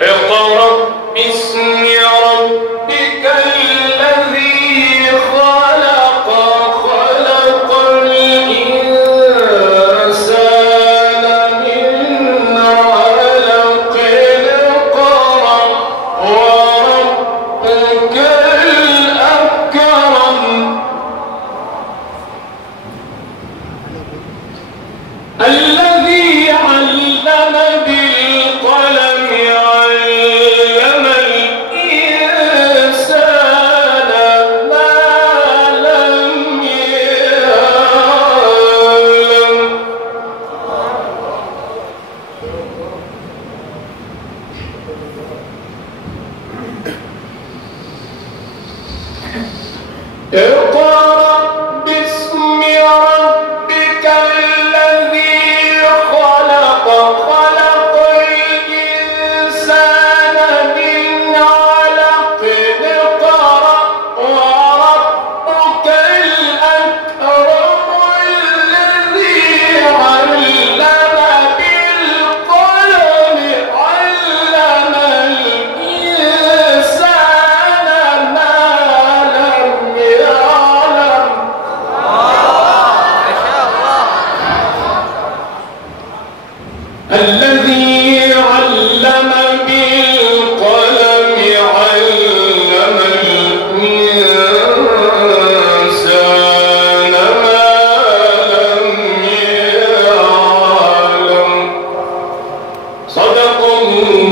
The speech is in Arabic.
اقرأ باسم ربك الذي خلق خلق الإنسان من علق اقرأ وربك الأكرم الذي علم بالقلم علم الإنسان ما لم يعلم اقرأ باسم ربك الذي خلق خلق الإنسان من علق اقرأ وربك الأكرم الذي علم بالقلم علم الإنسان ما لم يعلم الذي علم بالقلم علم الإنسان ما لم يعلم صدق الله